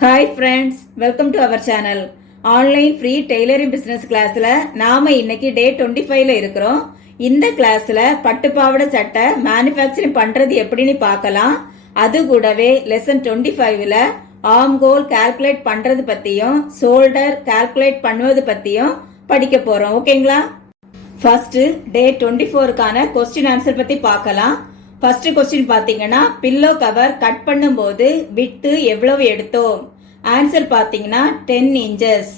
Hi friends, welcome to our channel. Online free tailoring business கிளாஸில் நாம் இன்னைக்கு டே 25ல இருக்கிறோம். இந்த கிளாஸில் பட்டுப்பாவடை சட்டை மேனுஃபேக்சரிங் பண்ணுறது எப்படின்னு பார்க்கலாம். அது கூடவே லெசன் 25ல் ஆர்ம் கோல் கால்குலேட் பண்ணுறது பற்றியும் ஷோல்டர் கால்குலேட் பண்ணுவது பற்றியும் படிக்க போகிறோம். ஓகேங்களா? ஃபர்ஸ்ட் டே 24க்கான கொஸ்டின் ஆன்சர் பற்றி பார்க்கலாம். ஃபர்ஸ்ட் கொஸ்டின் பாத்தீங்கன்னா, பில்லோ கவர் கட் பண்ணும்போது விட்டு எவ்வளவு எடுத்தோம்? ஆன்சர் பாத்தீங்கன்னா 10 inches.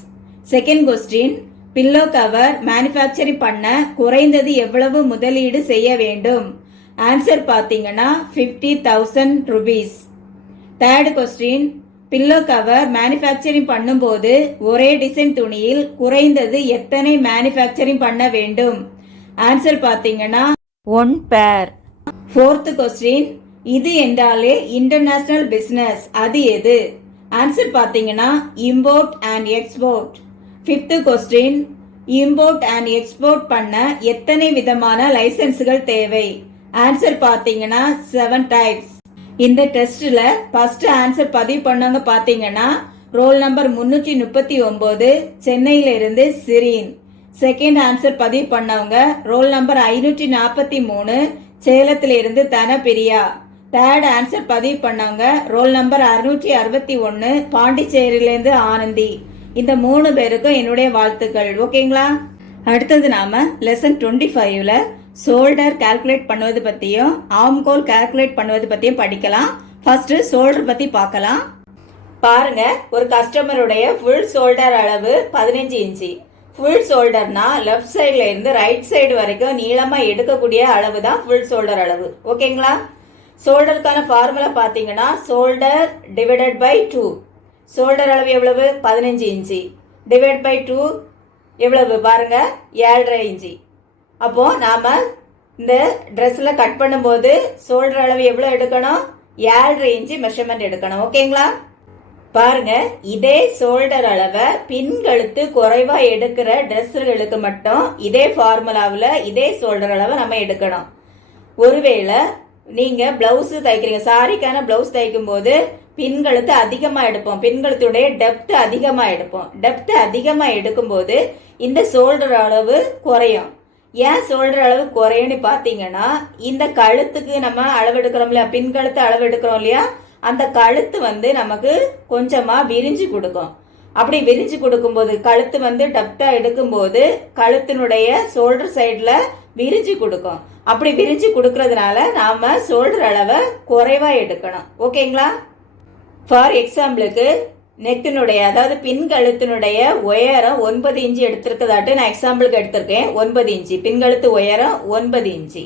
Second question, pillow cover manufacturing பண்ண குறைந்தது எவ்வளவு முதலீடு செய்ய வேண்டும்? ஆன்சர் பாத்தீங்கன்னா 50,000 rupees. Third question, pillow cover manufacturing பண்ணும்போது ஒரே டிசைன் துணியில் குறைந்தது எத்தனை மேனுஃபேக்சரிங் பண்ண வேண்டும்? ஆன்சர் பாத்தீங்கன்னா 1 pair. ஃபோர்த் கொஸ்டின், இது என்றாலே இன்டர்நேஷனல் பிசினஸ், அது எது? ஆன்சர் பாத்தீங்கன்னா import and export. Fifth question, import and export பண்ண எத்தனை விதமான லைசன்ஸ்கள் தேவை? ஆன்சர் பாத்தீங்கன்னா 7 types. இந்த டெஸ்ட்ல ஃபர்ஸ்ட் ஆன்சர் பதிவு பண்ணவங்க பாத்தீங்கன்னா ரோல் நம்பர் 339 சென்னையில இருந்து சிரீன். செகண்ட் ஆன்சர் பதிவு பண்ணவங்க ரோல் நம்பர் 543 சேலத்தில இருந்து தனபிரியா. தேர்ட் ஆன்சர் பதிவு பண்ணவங்க ரோல் நம்பர் 661 பாண்டிச்சேரியிலிருந்து ஆனந்தி. இந்த 3 பேருக்கும் என்னுடைய வாழ்த்துக்கள். ஓகேங்களா? அடுத்தது நாம லெசன் 25ல ஷோல்டர் கால்குலேட் பண்ணுவது பத்தியும் ஆர்ம் கோல் கால்குலேட் பண்ணுவது பத்தியும் படிக்கலாம். ஃபர்ஸ்ட் ஷோல்டர் பத்தி பார்க்கலாம். பாருங்க, ஒரு கஸ்டமருடைய ஃபுல் ஷோல்டர் அளவு 15 இன்ச்சு. ஃபுல் ஷோல்டர்னா லெஃப்ட் சைட்ல இருந்து ரைட் சைடு வரைக்கும் நீளமா எடுக்கக்கூடிய அளவு தான் ஃபுல் ஷோல்டர் அளவு. ஓகேங்களா? ஷோல்டருக்கான ஃபார்முலா பாத்தீங்கன்னா ஷோல்டர் டிவைடட் பை 2. ஷோல்டர் அளவு எவ்வளவு? 15 இன்ச்சு. டிவைட் பை 2 எவ்வளவு பாருங்க, 7.5 இன்ச்சு. அப்போ நாம இந்த ட்ரெஸ்ல கட் பண்ணும்போது ஷோல்டர் அளவு எவ்வளவு எடுக்கணும்? 7.5 இன்ச்சு மெஷர்மெண்ட் எடுக்கணும். ஓகேங்களா? பாருங்க, இதே ஷோல்டர் அளவை பின்கழுத்து குறைவா எடுக்கிற ட்ரெஸ்களுக்கு மட்டும் இதே ஃபார்முலாவில் இதே ஷோல்டர் அளவை நம்ம எடுக்கணும். ஒருவேளை நீங்க பிளவுஸ் தைக்கிறீங்க, சாரிக்கான பிளவுஸ் தைக்கும் போது பின்கழுத்து அதிகமா எடுப்போம், பின்கழுத்துடைய டெப்த் அதிகமா எடுப்போம். டெப்த் அதிகமா எடுக்கும் போது இந்த ஷோல்டர் அளவு குறையும். ஏன் ஷோல்டர் அளவு குறையும்னு பாத்தீங்கன்னா, இந்த கழுத்துக்கு நம்ம அளவு எடுக்கிறோம் இல்லையா, பின்கழுத்து அளவு எடுக்கிறோம் இல்லையா, அந்த கழுத்து நமக்கு கொஞ்சமா விரிஞ்சு கொடுக்கும். அப்படி விரிஞ்சு கொடுக்கும்போது கழுத்து டப்டா எடுக்கும்போது கழுத்தினுடைய ஷோல்டர் சைட்ல விரிஞ்சு கொடுக்கும். அப்படி விரிஞ்சு கொடுக்கறதுனால நாம ஷோல்டர் அளவை குறைவா எடுக்கணும். ஓகேங்களா? ஃபார் எக்ஸாம்பிளுக்கு நெக்கினுடைய அதாவது பின்கழுத்தினுடைய உயரம் 9 இன்ச்சு எடுத்திருக்கதாட்டு நான் எக்ஸாம்பிளுக்கு எடுத்திருக்கேன். 9 இன்ச்சு பின்கழுத்து உயரம் 9 இன்ச்சு.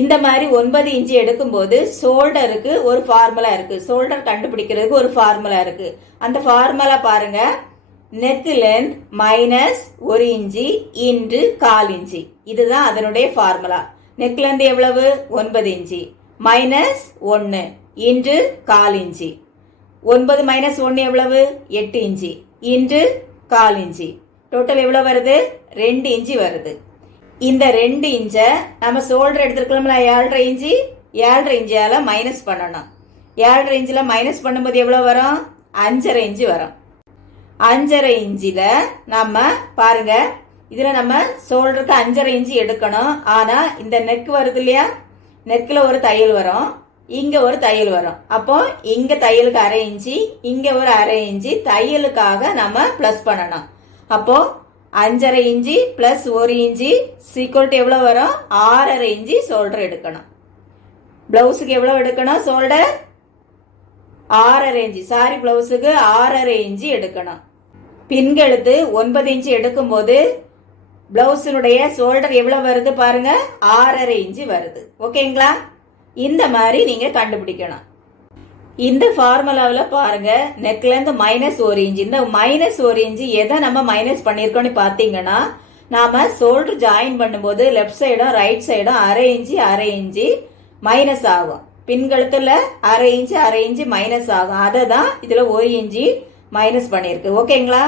இந்த மாதிரி 9 இன்ச்சு எடுக்கும்போது ஷோல்டருக்கு ஒரு ஃபார்முலா இருக்கு. ஷோல்டர் கண்டுபிடிக்கிறதுக்கு ஒரு ஃபார்முலா இருக்கு. அந்த ஃபார்முலா பாருங்க, neck length minus 1 inch into 1/4 inch. இதுதான் அதனுடைய ஃபார்முலா. நெக் லென்த் எவ்வளவு? 9 inch minus 1 into 1/4 inch. 9 minus 1 எவ்வளவு? 8 இன்ச்சு இன்டு 1/4 இன்ச்சு. டோட்டல் எவ்வளவு வருது? 2 இன்ச்சு வருது. இந்த 2 இன்ச்சை நம்ம ஷோல்டர் எடுத்துருக்கலாம்ல 7.5 இன்ச்சு, 7.5 இன்ச்சால மைனஸ் பண்ணணும். 7.5 இன்ச்சில் மைனஸ் பண்ணும்போது எவ்வளவு வரும்? 5.5 இன்ச்சு வரும். 5.5 இன்ச்சில் நம்ம பாருங்க, இதுல நம்ம ஷோல்டருக்கு 5.5 இன்ச்சு எடுக்கணும். ஆனா இந்த நெக் வருது இல்லையா, நெக்ல ஒரு தையல் வரும், இங்க ஒரு தையல் வரும். அப்போ இங்க தையலுக்கு 1/2 இன்ச்சு, இங்க ஒரு 1/2 இன்ச்சு தையலுக்காக நம்ம பிளஸ் பண்ணணும். அப்போ 5.5 inch plus 1 inch equal to எவ்வளவு வரும்? 6.5 இன்ச்சு ஷோல்டர் எடுக்கணும். பிளவுஸுக்கு எவ்வளவு எடுக்கணும்? Shoulder 6.5 inch. சாரி, பிளவுஸுக்கு 6.5 இன்ச்சு எடுக்கணும். பின்கழுத்து 9 இன்ச்சு எடுக்கும் போது பிளவுஸினுடைய ஷோல்டர் எவ்வளவு வருது பாருங்க, 6.5 இன்ச்சு வருது. ஓகேங்களா? இந்த மாதிரி நீங்க கண்டுபிடிக்கணும். இந்த ஃபார்முலாவில் பாருங்க, நெக்ல இருந்து மைனஸ் 1 இன்ச்சு. இந்த மைனஸ் 1 இன்ச்சு எதை நம்ம மைனஸ் பண்ணிருக்கோம்னு பாத்தீங்கன்னா, நாம ஷோல்டர் ஜாயின் பண்ணும்போது லெஃப்ட் சைடும் ரைட் சைடும் 1/2 இன்ச்சு 1/2 இன்ச்சு மைனஸ் ஆகும். பின்கழுத்துல 1/2 இன்ச்சு 1/2 இன்ச்சு மைனஸ் ஆகும். அதை தான் இதுல 1 இன்ச்சு மைனஸ் பண்ணிருக்கு. ஓகேங்களா?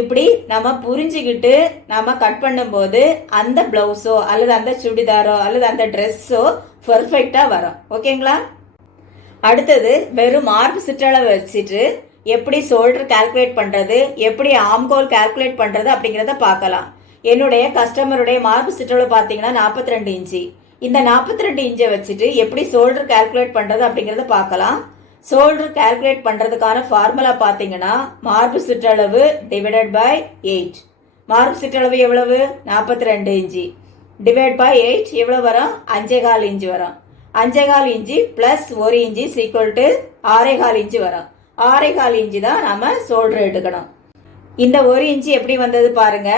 இப்படி நம்ம புரிஞ்சுக்கிட்டு நாம கட் பண்ணும்போது அந்த பிளவுஸோ அல்லது அந்த சுடிதாரோ அல்லது அந்த ட்ரெஸ்ஸோ பெர்ஃபெக்டா வரும். ஓகேங்களா? அடுத்தது வெறும் மார்பு சுற்றளவு வச்சுட்டு எப்படி ஷோல்டர் கால்குலேட் பண்றது, எப்படி ஆம்கோல் கால்குலேட் பண்றது அப்படிங்கறத பார்க்கலாம். என்னுடைய கஸ்டமருடைய மார்பு சுற்றளவு பாத்தீங்கன்னா 42 இன்ச்சு. இந்த 42 இன்ச்சை வச்சுட்டு எப்படி ஷோல்டர் கால்குலேட் பண்றது அப்படிங்கறத பார்க்கலாம். ஷோல்டர் கால்குலேட் பண்றதுக்கான ஃபார்முலா பாத்தீங்கன்னா மார்பு சுற்றளவு டிவைடட் பை 8. மார்பு சுற்றளவு எவ்வளவு? 42 இன்ச்சு டிவைட் பை 8 எவ்வளவு வரும்? 5.25 இன்ச்சு வரும். 5.25 inch plus 1 inch equal to 6.25 inch வரும். 6.25 இன்ச்சு தான் நாம ஷோல்டர் எடுக்கணும். இந்த 1 இன்ச்சு எப்படி வந்தது பாருங்க.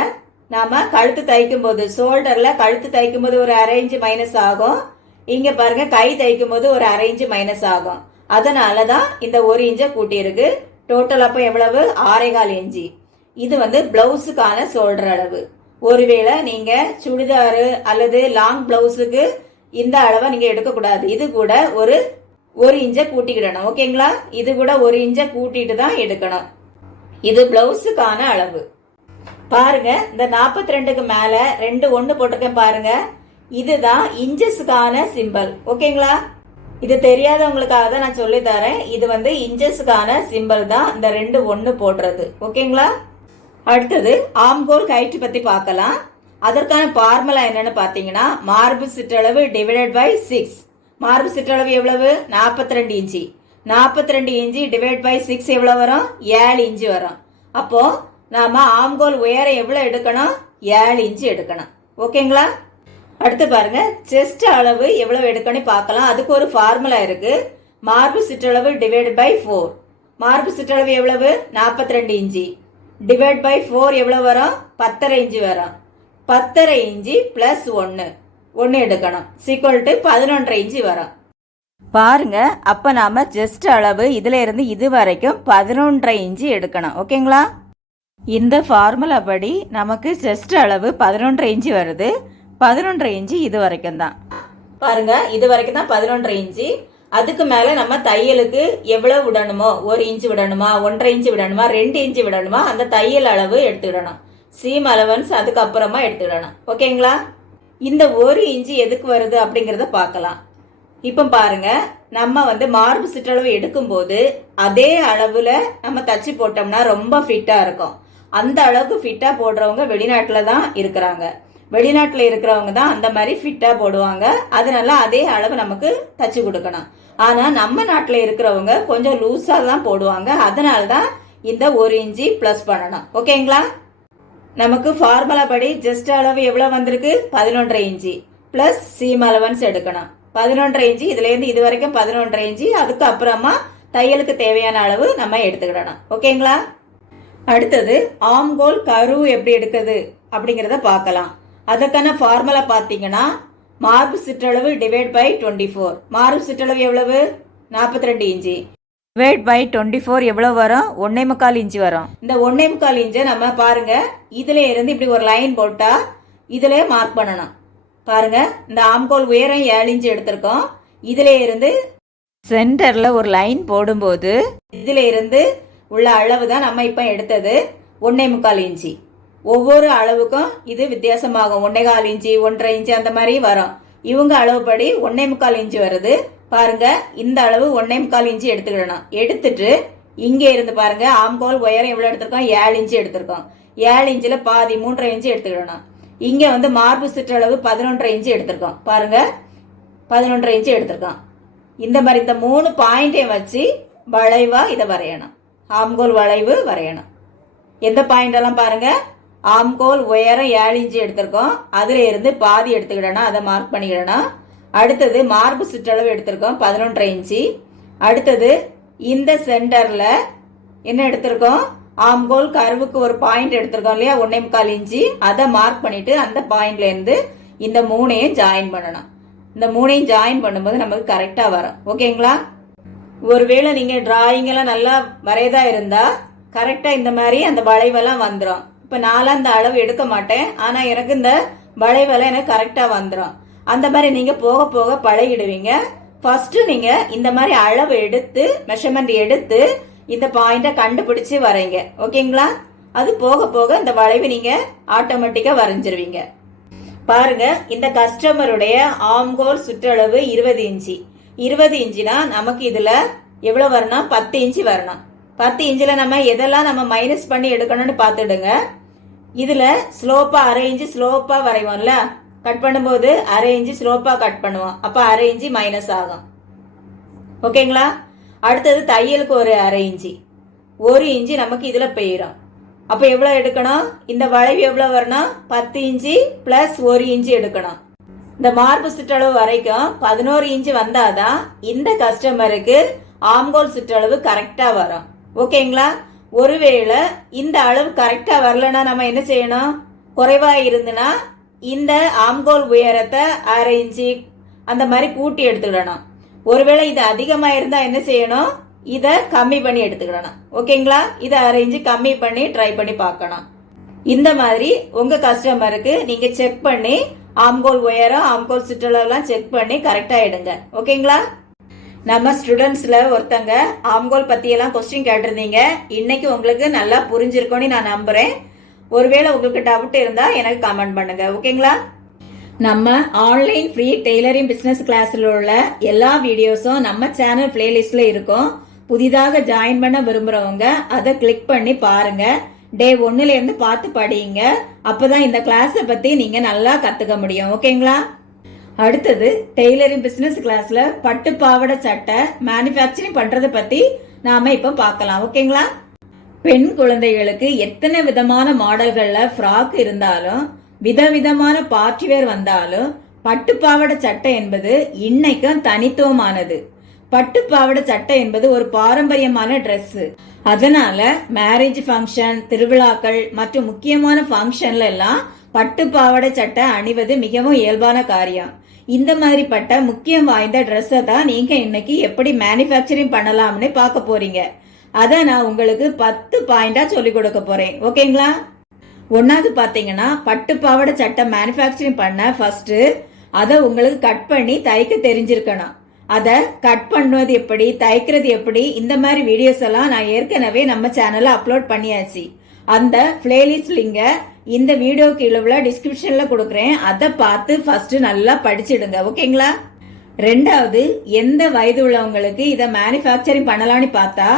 நாம கழுத்து தைக்கும் போது ஷோல்டர்ல கழுத்து தைக்கும் போது ஒரு 1/2 இன்ச்சு மைனஸ் ஆகும். இங்க பாருங்க கை தைக்கும் போது ஒரு 1/2 இன்ச்சு மைனஸ் ஆகும். அதனாலதான் இந்த 1 இன்ச்சை கூட்டி இருக்கு. டோட்டல் அப்ப எவ்வளவு? 6.25 இன்ச்சு. இது வந்து பிளவுஸுக்கான ஷோல்டர் அளவு. ஒருவேளை நீங்க சுடிதாரு அல்லது லாங் பிளவுஸுக்கு இந்த அளவை நீங்க எடுக்க கூடாது. இது கூட ஒரு இன்ச்சை கூட்டிக்கிடணும். ஓகேங்களா? இது கூட 1 இன்ச்சை கூட்டிட்டு தான் எடுக்கணும். இது பிளவுஸுக்கான அளவு. பாருங்க இந்த 42க்கு மேல 2 1 போட்டிருக்கேன் பாருங்க. இதுதான் இன்ச்சஸ்க்கான சிம்பல். ஓகேங்களா? இது தெரியாதவங்களுக்காக தான் நான் சொல்லி தரேன். இது வந்து இன்ச்சஸ்க்கான சிம்பல் தான் இந்த 2 1 போடுறது. ஓகேங்களா? அடுத்தது ஆம்கோல் ஹைட் பத்தி பார்க்கலாம். அதற்கான ஃபார்முலா என்னன்னு பாத்தீங்கன்னா மார்பு சுற்றளவு டிவைடட் பை 6. மார்பு சுற்றளவு எவ்வளவு? 42 இன்ச்சு. 42 இன்ச்சு டிவைட் பை 6 எவ்வளவு வரும்? 7 இன்ச்சு வரும். அப்போ நாம ஆம்கோல் உயரம் எவ்வளவு எடுக்கணும்? 7 இன்ச்சு எடுக்கணும். ஓகேங்களா? அடுத்து பாருங்க செஸ்ட் அளவு எவ்வளவு எடுக்கணும் பார்க்கலாம். அதுக்கு ஒரு ஃபார்முலா இருக்கு. மார்பு சுற்றளவு டிவைடட் பை 4. மார்பு சுற்றளவு எவ்வளவு? 42 இன்ச்சு டிவைட் பை 4 எவ்வளவு வரும்? 10.5 இன்ச்சு வரும். 10.5 இன்ச்சு பிளஸ் 1 எடுக்கணும். ஈக்குவல் டு 11.5 இன்ச்சு வரும். பாருங்க அப்ப நாம செஸ்ட் அளவு இதுல இருந்து இது வரைக்கும் 11.5 இன்ச்சு எடுக்கணும். ஓகேங்களா? இந்த ஃபார்முலா படி நமக்கு செஸ்ட் அளவு 11.5 இன்ச்சு வருது. 11.5 இன்ச்சு இது வரைக்கும் தான். பாருங்க இது வரைக்கும் தான் 11.5 இன்ச்சு. அதுக்கு மேல நம்ம தையலுக்கு எவ்வளவு விடணுமோ 1 இன்ச்சு விடணுமா, 1.5 இன்ச்சு விடணுமா, 2 இன்ச்சு விடணுமா, அந்த தையல் அளவு எடுத்துக்கிடணும். சீம் அலவன்ஸ் அதுக்கப்புறமா எடுத்துக்கிடணும். ஓகேங்களா? இந்த 1 இன்ச்சு எதுக்கு வருது அப்படிங்கறத பார்க்கலாம். இப்ப பாருங்க நம்ம வந்து மார்பு சுற்றளவு எடுக்கும் போது அதே அளவுல நம்ம தச்சு போட்டோம்னா ரொம்ப ஃபிட்டா இருக்கும். அந்த அளவுக்கு ஃபிட்டா போடுறவங்க வெளிநாட்டுல தான் இருக்கிறாங்க. வெளிநாட்டுல இருக்கிறவங்க தான் அந்த மாதிரி ஃபிட்டா போடுவாங்க. அதனால அதே அளவு நமக்கு தச்சு கொடுக்கணும். ஆனா நம்ம நாட்டுல இருக்கிறவங்க கொஞ்சம் லூஸா தான் போடுவாங்க. அதனாலதான் இந்த 1 இன்ச்சு பிளஸ் பண்ணணும். ஓகேங்களா? நமக்கு ஃபார்முலா படி ஜஸ்ட் அளவு எவ்வளவு வந்திருக்கு? 11.5 இன்ச்சு பிளஸ் சீம் அலவன்ஸ் எடுக்கணும். 11.5 இன்ச்சு இதுல இருந்து இது வரைக்கும் 11.5 இன்ச்சு. அதுக்கு அப்புறமா தையலுக்கு தேவையான அளவு நம்ம எடுத்துக்கிடணும். ஓகேங்களா? அடுத்தது ஆம்கோல் கர்வ் எப்படி எடுக்குது அப்படிங்கறத பார்க்கலாம். அதற்கான ஃபார்முலா பாத்தீங்கன்னா மார்பு சுற்றளவு டிவைட் பை 24. மார்பு சுற்றளவு எவ்வளவு? 42 இன்ச்சு டிவைட் பை 24 எவ்வளவு வரும்? 1.25 இன்ச்சு வரும். இந்த 1.25 இன்ச்சை நம்ம பாருங்க இதுல இருந்து இப்படி ஒரு லைன் போட்டா இதுல மார்க் பண்ணணும். பாருங்க இந்த ஆம்கோல் உயரம் 7 இன்ச்சு எடுத்திருக்கோம். இதுல இருந்து சென்டர்ல ஒரு லைன் போடும்போது இதுல இருந்து உள்ள அளவு தான் நம்ம இப்ப எடுத்தது 1.25 இன்ச்சு. ஒவ்வொரு அளவுக்கும் இது வித்தியாசமாகும். 1.25 இன்ச்சு 1.5 இன்ச்சு அந்த மாதிரி வரும். இவங்க அளவுப்படி 1.25 இன்ச்சு வருது. பாருங்க இந்த அளவு 1.25 இன்ச்சு எடுத்துக்கிடணும். எடுத்துட்டு இங்க இருந்து பாருங்க ஆம்கோல் உயரம் எவ்வளவு எடுத்திருக்கோம்? 7 இன்ச்சு எடுத்திருக்கோம். 7 இன்ச்சுல பாதி 3.5 இன்ச்சு எடுத்துக்கிடணும். இங்க வந்து மார்பு சுற்றளவு 11.5 இன்ச்சு எடுத்திருக்கோம். பாருங்க 11.5 இன்ச்சு எடுத்திருக்கோம். இந்த மாதிரி இந்த 3 பாயிண்டையும் வச்சு வளைவா இதை வரையணும். ஆம்கோல் வளைவு வரையணும். எந்த பாயிண்ட் எல்லாம் பாருங்க ஆம்கோல் உயரம் 7 இன்ச்சு எடுத்திருக்கோம். அதுல இருந்து பாதி எடுத்துக்கிடணும். அதை மார்க் பண்ணிக்கிடணும். அடுத்தது மார்பு சுற்றளவு எடுத்திருக்கோம் 11.5 இன்ச்சு. அடுத்தது இந்த சென்டர்ல என்ன எடுத்திருக்கோம்? ஆம்கோல் கர்வுக்கு ஒரு பாயிண்ட் எடுத்திருக்கோம் இல்லையா 1.25 இன்ச்சு. அதை மார்க் பண்ணிட்டு அந்த பாயிண்ட்ல இருந்து இந்த 3ஐயும் ஜாயின் பண்ணணும். இந்த 3ஐயும் ஜாயின் பண்ணும்போது நமக்கு கரெக்டா வரும். ஓகேங்களா? ஒருவேளை நீங்க டிராயிங் எல்லாம் நல்லா வரையதா இருந்தா கரெக்டா இந்த மாதிரி அந்த வளைவெல்லாம் வந்துடும். இப்ப நான்லாம் இந்த அளவு எடுக்க மாட்டேன். ஆனா எனக்கு இந்த வளைவெல்லாம் எனக்கு கரெக்டா வந்துடும். அந்த மாதிரி நீங்க போக போக பழகிடுவீங்க. ஃபர்ஸ்ட் நீங்க இந்த மாதிரி அளவு எடுத்து மெஷர்மெண்ட் எடுத்து இந்த பாயிண்ட கண்டுபிடிச்சு வரைங்க. ஓகேங்களா? அது போக போக இந்த வளைவு நீங்க ஆட்டோமேட்டிக்கா வரைஞ்சிருவீங்க. பாருங்க இந்த கஸ்டமருடைய ஆம்கோல் சுற்றளவு 20 இன்ச்சு. 20 இன்ச்சுனா நமக்கு இதுல எவ்வளவு வரணும்? 10 இன்ச்சு வரணும். 10 இன்ச்சில் நம்ம எதெல்லாம் நம்ம மைனஸ் பண்ணி எடுக்கணும்னு பார்த்துடுங்க. இதில் ஸ்லோப்பாக அரை இன்ச்சு ஸ்லோப்பாக வரைவோம்ல, கட் பண்ணும்போது அரை இன்ச்சு ஸ்லோப்பாக கட் பண்ணுவோம். அப்போ அரை இன்ச்சு மைனஸ் ஆகும். ஓகேங்களா? அடுத்தது தையலுக்கு ஒரு அரை இன்ச்சு, 1 இன்ச்சு நமக்கு இதில் போயிடும். அப்போ எவ்வளோ எடுக்கணும்? இந்த வளைவு எவ்வளோ வரணும்? 10 இன்ச்சு ப்ளஸ் 1 இன்ச்சு எடுக்கணும். இந்த மார்பு சுற்றளவு வரைக்கும் 11 இன்ச்சு வந்தாதான் இந்த கஸ்டமருக்கு ஆம்கோல் சுற்றளவு கரெக்டாக வரும். ஓகேங்களா? ஒருவேளை இந்த அளவு கரெக்டாக வரலன்னா நம்ம என்ன செய்யணும்? குறைவாக இருந்துன்னா இந்த ஆம்கோல் உயரத்தை அரை இன்ச்சு அந்த மாதிரி கூட்டி எடுத்துக்கிடணும். ஒருவேளை இது அதிகமாக இருந்தால் என்ன செய்யணும்? இதை கம்மி பண்ணி எடுத்துக்கிடணும். ஓகேங்களா? இதை அரை இன்ச்சு கம்மி பண்ணி ட்ரை பண்ணி பார்க்கணும். இந்த மாதிரி உங்க கஸ்டமருக்கு நீங்க செக் பண்ணி ஆம்கோல் உயரம் ஆம்கோல் சுற்றளவுலாம் செக் பண்ணி கரெக்டா எடுங்க. ஓகேங்களா? நம்ம ஸ்டூடெண்ட்ஸ்ல ஒருத்தங்க ஆம்கோல் பத்தியெல்லாம் கொஸ்டின் கேட்டிருந்தீங்க. இன்னைக்கு உங்களுக்கு நல்லா புரிஞ்சிருக்கும்னு நான் நம்புறேன். ஒருவேளை உங்களுக்கு டவுட் இருந்தா எனக்கு கமெண்ட் பண்ணுங்க. ஓகேங்களா? நம்ம ஆன்லைன் ஃப்ரீ டெய்லரிங் பிசினஸ் கிளாஸ்ல உள்ள எல்லா வீடியோஸும் நம்ம சேனல் பிளேலிஸ்ட்ல இருக்கும். புதிதாக ஜாயின் பண்ண விரும்புறவங்க அதை கிளிக் பண்ணி பாருங்க. டே 1ல இருந்து பார்த்து படிங்க. அப்பதான் இந்த கிளாஸை பத்தி நீங்க நல்லா கத்துக்க முடியும். ஓகேங்களா? அடுத்தது டெய்லரிங் பிசினஸ் கிளாஸ்ல பட்டு பாவாடை சட்டை மேனுஃபேக்சரிங் பண்றதை பத்தி நாம இப்ப பார்க்கலாம். ஓகேங்களா? பெண் குழந்தைகளுக்கு எத்தனை விதமான மாடல்கள்ல ஃப்ராக் இருந்தாலும் விதவிதமான பார்ட்டிவேர் வந்தாலும் பட்டு பாவாடை சட்டை என்பது இன்னைக்கும் தனித்துவமானது. பட்டு பாவாடை சட்டை என்பது ஒரு பாரம்பரியமான ட்ரெஸ். அதனால மேரேஜ் ஃபங்க்ஷன், திருவிழாக்கள் மற்றும் முக்கியமான ஃபங்க்ஷன்ல எல்லாம் பட்டு பாவாடை சட்டை அணிவது மிகவும் இயல்பான காரியம். இந்த மாதிரி பட்ட முக்கியம் வாய்ந்த ட்ரெஸ்ஸை தான் நீங்க இன்னைக்கு எப்படி மேனுஃபேக்சரிங் பண்ணலாம்னு பார்க்க போறீங்க. அதை நான் உங்களுக்கு 10 பாயிண்டா சொல்லி கொடுக்க போறேன். ஓகேங்களா? ஒன்னாவது பாத்தீங்கன்னா பட்டு பாவாடை சட்டை மேனுஃபேக்சரிங் பண்ண ஃபர்ஸ்ட் அதை உங்களுக்கு கட் பண்ணி தைக்க தெரிஞ்சிருக்கணும். அதை கட் பண்ணுவது எப்படி, தைக்கிறது எப்படி, இந்த மாதிரி வீடியோஸ் எல்லாம் நான் ஏற்கனவே நம்ம சேனல்ல அப்லோட் பண்ணியாச்சு. அந்த பிளேலிஸ்ட் லிங்க இந்த வீடியோ கீழே உள்ள டிஸ்கிரிப்ஷன்ல கொடுக்குறேன். அதை பார்த்து ஃபர்ஸ்ட் நல்லா படிச்சிடுங்க. ஓகேங்களா? ரெண்டாவது, எந்த வயது உள்ளவங்களுக்கு இதை மேனுஃபேக்சரிங் பண்ணலாம்னு பார்த்தா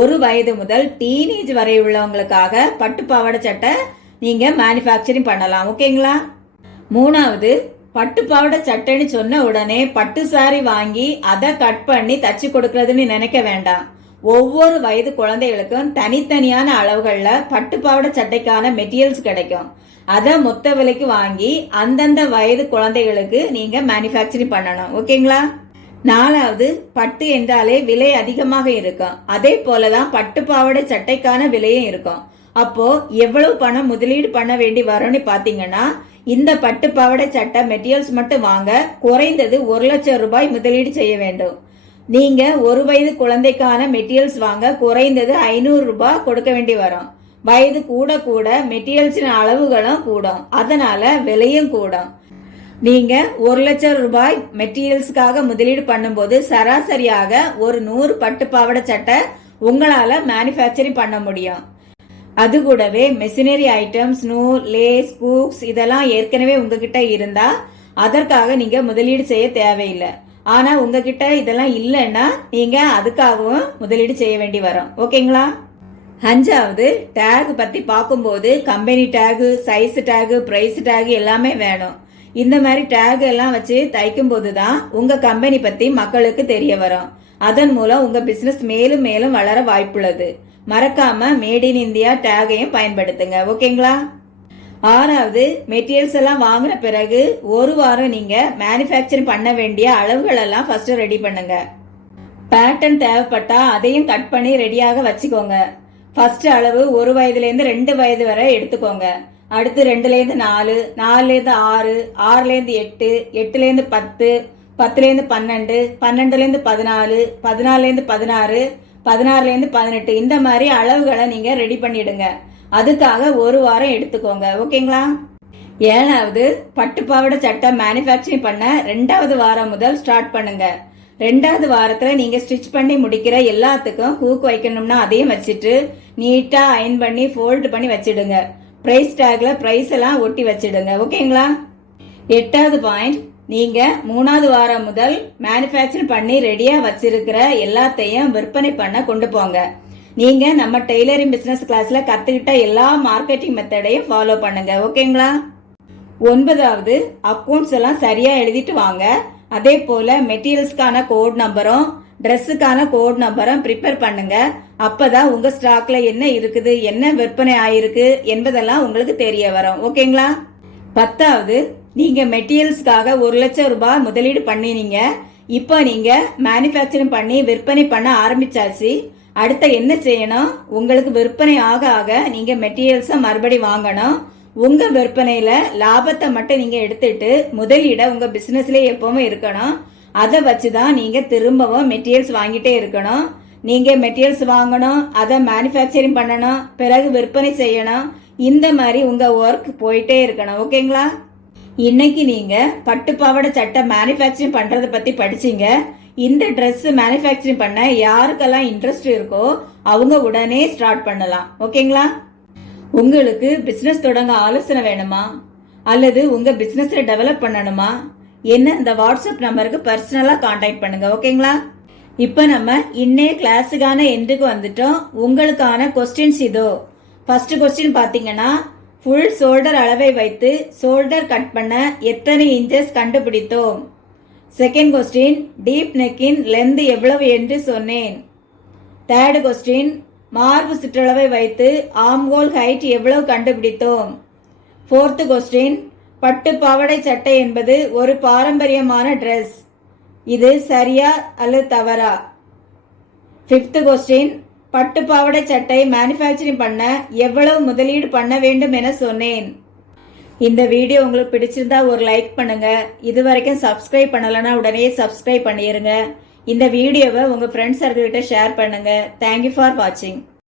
1 வயது முதல் டீனேஜ் வரை உள்ளவங்களுக்காக பட்டு பாவாடை சட்டை நீங்க மேனுஃபேக்சரிங் பண்ணலாம். ஓகேங்களா? மூணாவது, பட்டு பாவாடை சட்டைன்னு சொன்ன உடனே பட்டு சாரி வாங்கி அதை கட் பண்ணி தச்சு கொடுக்கறதுன்னு நினைக்க வேண்டாம். ஒவ்வொரு வயது குழந்தைகளுக்கும் தனித்தனியான அளவுகள்ல பட்டு பாவாடை சட்டைக்கான மெட்டீரியல்ஸ் கிடைக்கும். அதை மொத்த விலைக்கு வாங்கி அந்தந்த வயது குழந்தைகளுக்கு நீங்க மேனுஃபேக்சரிங் பண்ணணும். ஓகேங்களா? நாலாவது, பட்டு என்றாலே விலை அதிகமாக இருக்கும். அதே போலதான் பட்டு பாவாடை சட்டைக்கான விலையும் இருக்கும். அப்போ எவ்வளவு பணம் முதலீடு பண்ண வேண்டி வரும்னு பாத்தீங்கன்னா, இந்த பட்டு பாவாடை சட்டை மெட்டீரியல்ஸ் மட்டும் வாங்க குறைந்தது 1 லட்சம் ரூபாய் முதலீடு செய்ய வேண்டும். நீங்க 1 வயது குழந்தைக்கான மெட்டீரியல்ஸ் வாங்க குறைந்தது 500 ரூபாய் கொடுக்க வேண்டி வரும். வயது கூட கூட மெட்டீரியல்ஸின் அளவுகளும் கூடும். அதனால விலையும் கூடும். நீங்க 1 லட்சம் ரூபாய் மெட்டீரியல்ஸ்க்காக முதலீடு பண்ணும்போது சராசரியாக ஒரு 100 பட்டு பாவாடை சட்டை உங்களால மேனுஃபேக்சரிங் பண்ண முடியும். அது கூடவே மெஷினரி ஐட்டம்ஸ், நூல், லேஸ், ஹூக்ஸ் இதெல்லாம் ஏற்கனவே உங்ககிட்ட இருந்தா அதற்காக நீங்க முதலீடு செய்ய தேவையில்லை. ஆனா உங்ககிட்ட இதெல்லாம் இல்லைன்னா நீங்க அதுக்காகவும் முதலீடு செய்ய வேண்டி வரும். ஓகேங்களா? அஞ்சாவது, டேக் பத்தி பார்க்கும்போது company tag, size tag, price tag எல்லாமே வேணும். இந்த மாதிரி டேக் எல்லாம் வச்சு தைக்கும் போதுதான் உங்க கம்பெனி பத்தி மக்களுக்கு தெரிய வரும். அதன் மூலம் உங்க பிசினஸ் மேலும் மேலும் வளர வாய்ப்புள்ளது. மறக்காம மேட் இன் இந்தியா டேகையும் பயன்படுத்துங்க. ஓகேங்களா? ஆறாவது, மெட்டீரியல்ஸ் எல்லாம் வாங்கின பிறகு 1 வாரம் நீங்க மேனுஃபேக்சரிங் பண்ண வேண்டிய அளவுகள் எல்லாம் ஃபர்ஸ்ட் ரெடி பண்ணுங்க. பேட்டர்ன் தேவைப்பட்டா அதையும் கட் பண்ணி ரெடியாக வச்சுக்கோங்க. ஃபர்ஸ்ட் அளவு 1 வயதுல இருந்து 2 வயது வரை எடுத்துக்கோங்க. அடுத்து 2ல இருந்து 4, 4ல இருந்து 6, 6ல இருந்து 8, 8ல இருந்து 10, 10ல இருந்து 12, 12ல இருந்து 14, 14ல இருந்து 16, 16ல இருந்து 18 இந்த மாதிரி அளவுகளை நீங்க ரெடி பண்ணிடுங்க. அதுக்காக 1 வாரம் எடுத்துக்கோங்க. ஓகேங்களா? ஏழாவது, பட்டு பாவாடை சட்டை மேனுஃபேக்சரிங் பண்ண 2வது வாரம் முதல் ஸ்டார்ட் பண்ணுங்க. 2வது வாரத்துல நீங்க ஸ்டிச் பண்ணி முடிக்கிற எல்லாத்துக்கும் ஹூக் வைக்கணும்னா அதையும் வச்சுட்டு நீட்டா அயன் பண்ணி ஃபோல்ட் பண்ணி வச்சிடுங்க. பிரைஸ் டேக்ல பிரைஸ் எல்லாம் ஒட்டி வச்சிடுங்க. ஓகேங்களா? 8வது பாயிண்ட், நீங்க 3வது வாரம் முதல் மேனுஃபேக்சரிங் பண்ணி ரெடியா வச்சிருக்கிற எல்லாத்தையும் விற்பனை பண்ண கொண்டு போங்க. நீங்க நம்ம டெய்லரிங் பிசினஸ் கிளாஸ்ல கத்துக்கிட்ட எல்லா மார்க்கெட்டிங் மெத்தடையும் ஃபாலோ பண்ணுங்க. ஓகேங்களா? 9வது அக்கவுண்ட்ஸ் எல்லாம் சரியா எழுதிட்டு வாங்க. அதே போல மெட்டீரியல்ஸ்க்கான கோட் நம்பரும் ட்ரெஸ்ஸுக்கான கோட் நம்பரும் ப்ரிப்பேர் பண்ணுங்க. அப்பதான் உங்க ஸ்டாக்ல என்ன இருக்குது, என்ன விற்பனை ஆயிருக்கு என்பதெல்லாம் உங்களுக்கு தெரிய வரும். ஓகேங்களா? 10வது நீங்க மெட்டீரியல்ஸ்க்காக 1 லட்சம் ரூபாய் முதலீடு பண்ணினீங்க. இப்போ நீங்க மேனுஃபேக்சரிங் பண்ணி விற்பனை பண்ண ஆரம்பிச்சாச்சு. அடுத்த என்ன செய்யணும்? உங்களுக்கு விற்பனை ஆக ஆக நீங்க மெட்டீரியல்ஸை மறுபடி வாங்கணும். உங்க விற்பனையில லாபத்தை மட்டும் நீங்க எடுத்துட்டு முதலீட உங்க பிசினஸ்ல எப்பவுமே இருக்கணும். அதை வச்சுதான் நீங்க திரும்பவும் மெட்டீரியல்ஸ் வாங்கிட்டே இருக்கணும். நீங்க மெட்டீரியல்ஸ் வாங்கணும், அதை மேனுஃபேக்சரிங் பண்ணணும், பிறகு விற்பனை செய்யணும். இந்த மாதிரி உங்க ஒர்க் போயிட்டே இருக்கணும். ஓகேங்களா? இன்னைக்கு நீங்க பட்டுப்பாவாடை சட்டை மேனுஃபேக்சரிங் பண்றதை பத்தி படிச்சீங்க. இந்த ட்ரெஸ் மேனுஃபேக்சரிங் பண்ண யாருக்கெல்லாம் இன்ட்ரெஸ்ட் இருக்கோ அவங்க உடனே ஸ்டார்ட் பண்ணலாம். ஓகேங்களா? உங்களுக்கு பிசினஸ் தொடங்க ஆலோசனை வேணுமா, அல்லது உங்க பிசினஸ்ல டெவலப் பண்ணணுமா, என்ன இந்த வாட்ஸ்அப் நம்பருக்கு பர்சனலா கான்டாக்ட் பண்ணுங்க. ஓகேங்களா? இப்போ நம்ம இன்னைய கிளாஸுக்கான எண்டுக்கு வந்துட்டோம். உங்களுக்கான கொஸ்டின்ஸ் இதோ. ஃபர்ஸ்ட் கொஸ்டின் பாத்தீங்கன்னா, ஃபுல் ஷோல்டர் அளவை வைத்து ஷோல்டர் கட் பண்ண எத்தனை இன்ச்சஸ் கண்டுபிடித்தோம்? செகண்ட் கொஸ்டின், டீப் நெக்கின் லென்த் எவ்வளவு என்று சொன்னேன். தேர்ட் கொஸ்டின், மார்பு சுற்றளவை வைத்து ஆம்ஹோல் ஹைட் எவ்வளவு கண்டுபிடித்தோம்? ஃபோர்த் கொஸ்டின், பட்டு பாவாடை சட்டை என்பது ஒரு பாரம்பரியமான ட்ரெஸ். இது சரியா அல்லது தவறா? ஃபிஃப்த் கொஸ்டின், பட்டு பாவாடை சட்டை மேனுஃபேக்சரிங் பண்ண எவ்வளவு முதலீடு பண்ண வேண்டும் என சொன்னேன். இந்த வீடியோ உங்களுக்கு பிடிச்சிருந்தா ஒரு லைக் பண்ணுங்க. இது வரைக்கும் சப்ஸ்கிரைப் பண்ணலன்னா உடனே சப்ஸ்கிரைப் பண்ணிருங்க. இந்த வீடியோவை உங்க ஃப்ரெண்ட்ஸ் சர்க்கிள்கிட்ட ஷேர் பண்ணுங்க. தேங்க்யூ ஃபார் வாட்சிங்.